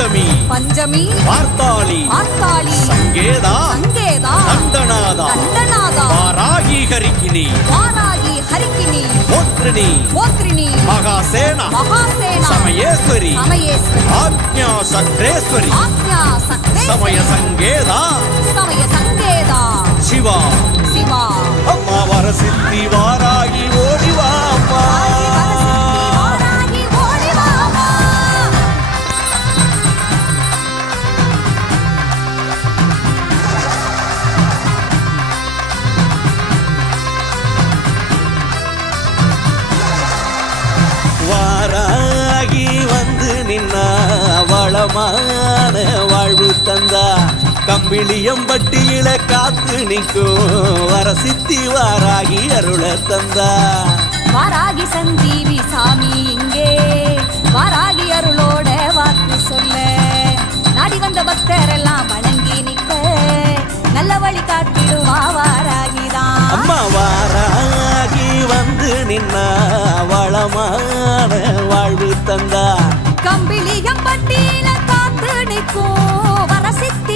பஞ்சமி பஞ்சமி பார்த்தாளி ஆத்தாளி சங்கேதா சங்கேதா தண்டநாதா தண்டநாதா வாராகி ஹரிக்கினி வாராகி ஹரிக்கினி மோத்ரிணி மோத்ரிணி மகாசேனா மகாசேனா சமயேஸ்வரி சமயேஸ்வரி ஆக்ஞா சக்ரேஸ்வரி ஆக்ஞா சக்ரேஸ்வரி சமய சங்கேதா சமய சங்கேதா சிவா சிவா அம்மா வரசித்தி வாராகி ஓடிவா அம்மா வாராகி ஓடி வா அம்மா. வாராகி வந்து நின்னா வளமான வாழ்வு தந்தா கம்பிளியம்பட்டியில காத்து நிற்கும் வரசித்தி வாராகி அருள தந்தா வாராகி சஞ்சீவி சாமி இங்கே வாராகி அருளோட வாக்கு சொல்ல நாடி வந்த பக்தரெல்லாம் வணங்கி நிற்க நல்ல வழி காட்டிடுவா வாராகிதான். அம்மா வாராகி வந்து நின்னா வளமான வாழ்வு தந்தா கம்பிளியம் பட்டியில காத்து நிற்கும் வரசித்தி